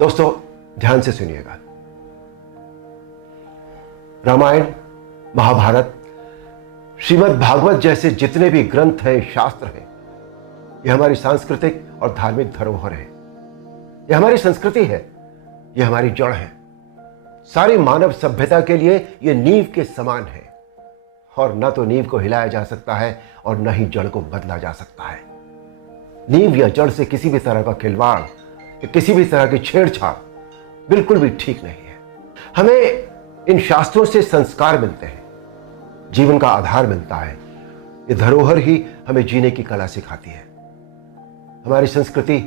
दोस्तों ध्यान से सुनिएगा। रामायण, महाभारत, श्रीमद् भागवत जैसे जितने भी ग्रंथ हैं, शास्त्र हैं, यह हमारी सांस्कृतिक और धार्मिक धरोहर है। यह हमारी संस्कृति है, यह हमारी जड़ है। सारी मानव सभ्यता के लिए यह नींव के समान है और न तो नींव को हिलाया जा सकता है और न ही जड़ को बदला जा सकता है। नींव या जड़ से किसी भी तरह का खिलवाड़, किसी भी तरह की छेड़छाड़ बिल्कुल भी ठीक नहीं है। हमें इन शास्त्रों से संस्कार मिलते हैं, जीवन का आधार मिलता है। ये धरोहर ही हमें जीने की कला सिखाती है। हमारी संस्कृति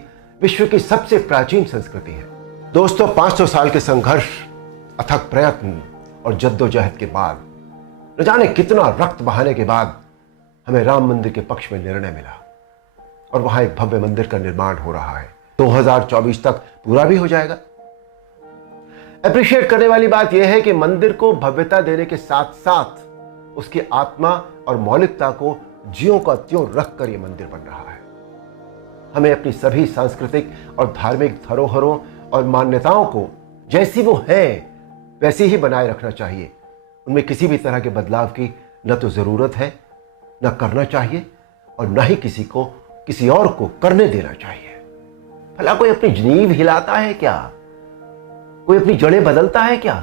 विश्व की सबसे प्राचीन संस्कृति है। दोस्तों 500 साल के संघर्ष, अथक प्रयत्न और जद्दोजहद के बाद, न जाने कितना रक्त बहाने के बाद हमें राम मंदिर के पक्ष में निर्णय मिला और वहां एक भव्य मंदिर का निर्माण हो रहा है। 2024 तक पूरा भी हो जाएगा। अप्रिशिएट करने वाली बात यह है कि मंदिर को भव्यता देने के साथ साथ उसकी आत्मा और मौलिकता को ज्यों का त्यों रखकर यह मंदिर बन रहा है। हमें अपनी सभी सांस्कृतिक और धार्मिक धरोहरों और मान्यताओं को जैसी वो है वैसी ही बनाए रखना चाहिए। उनमें किसी भी तरह के बदलाव की न तो जरूरत है, न करना चाहिए और न ही किसी और को करने देना चाहिए। भला कोई अपनी नींव हिलाता है क्या? कोई अपनी जड़ें बदलता है क्या?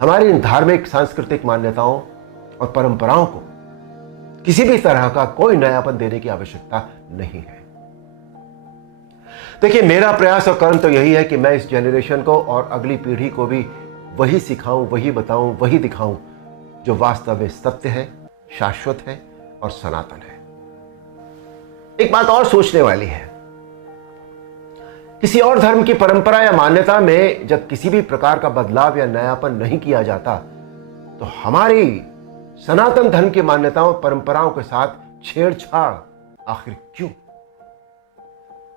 हमारी इन धार्मिक सांस्कृतिक मान्यताओं और परंपराओं को किसी भी तरह का कोई नयापन देने की आवश्यकता नहीं है। देखिए, मेरा प्रयास और कर्म तो यही है कि मैं इस जनरेशन को और अगली पीढ़ी को भी वही सिखाऊं, वही बताऊं, वही दिखाऊं जो वास्तव में सत्य है, शाश्वत है और सनातन है। एक बात और सोचने वाली है, किसी और धर्म की परंपरा या मान्यता में जब किसी भी प्रकार का बदलाव या नयापन नहीं किया जाता तो हमारी सनातन धर्म की मान्यताओं परंपराओं के साथ छेड़छाड़ आखिर क्यों?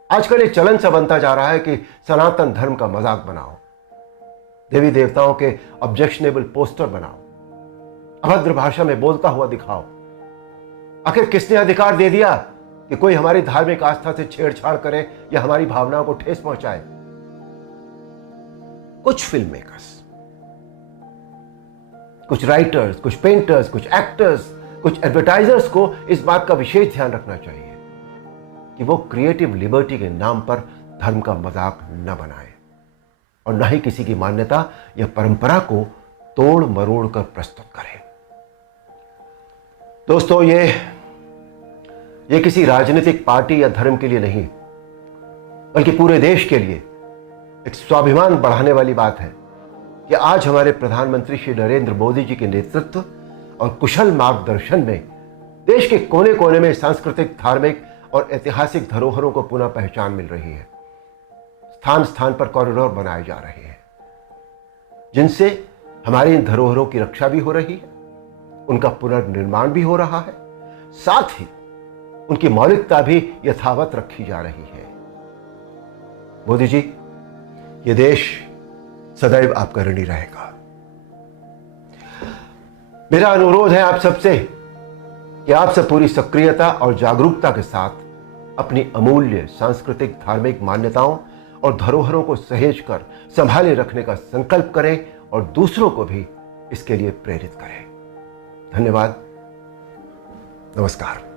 आजकल ये चलन सा बनता जा रहा है कि सनातन धर्म का मजाक बनाओ, देवी देवताओं के ऑब्जेक्शनेबल पोस्टर बनाओ, अभद्र भाषा में बोलता हुआ दिखाओ। आखिर किसने अधिकार दे दिया कि कोई हमारी धार्मिक आस्था से छेड़छाड़ करे या हमारी भावनाओं को ठेस पहुंचाए? कुछ फिल्म मेकर्स, कुछ राइटर्स, कुछ पेंटर्स, कुछ एक्टर्स, कुछ एडवर्टाइजर्स को इस बात का विशेष ध्यान रखना चाहिए कि वो क्रिएटिव लिबर्टी के नाम पर धर्म का मजाक न बनाए और न ही किसी की मान्यता या परंपरा को तोड़ मरोड़ कर प्रस्तुत करें। दोस्तों, ये किसी राजनीतिक पार्टी या धर्म के लिए नहीं, बल्कि पूरे देश के लिए एक स्वाभिमान बढ़ाने वाली बात है कि आज हमारे प्रधानमंत्री श्री नरेंद्र मोदी जी के नेतृत्व और कुशल मार्गदर्शन में देश के कोने कोने में सांस्कृतिक, धार्मिक और ऐतिहासिक धरोहरों को पुनः पहचान मिल रही है। स्थान स्थान पर कॉरिडोर बनाए जा रहे हैं जिनसे हमारी इन धरोहरों की रक्षा भी हो रही है, उनका पुनर्निर्माण भी हो रहा है, साथ ही उनकी मौलिकता भी यथावत रखी जा रही है। मोदी जी, ये देश सदैव आपका ऋणी रहेगा। मेरा अनुरोध है आप सबसे कि आप सब पूरी सक्रियता और जागरूकता के साथ अपनी अमूल्य सांस्कृतिक, धार्मिक मान्यताओं और धरोहरों को सहेज कर संभाले रखने का संकल्प करें और दूसरों को भी इसके लिए प्रेरित करें। धन्यवाद। नमस्कार।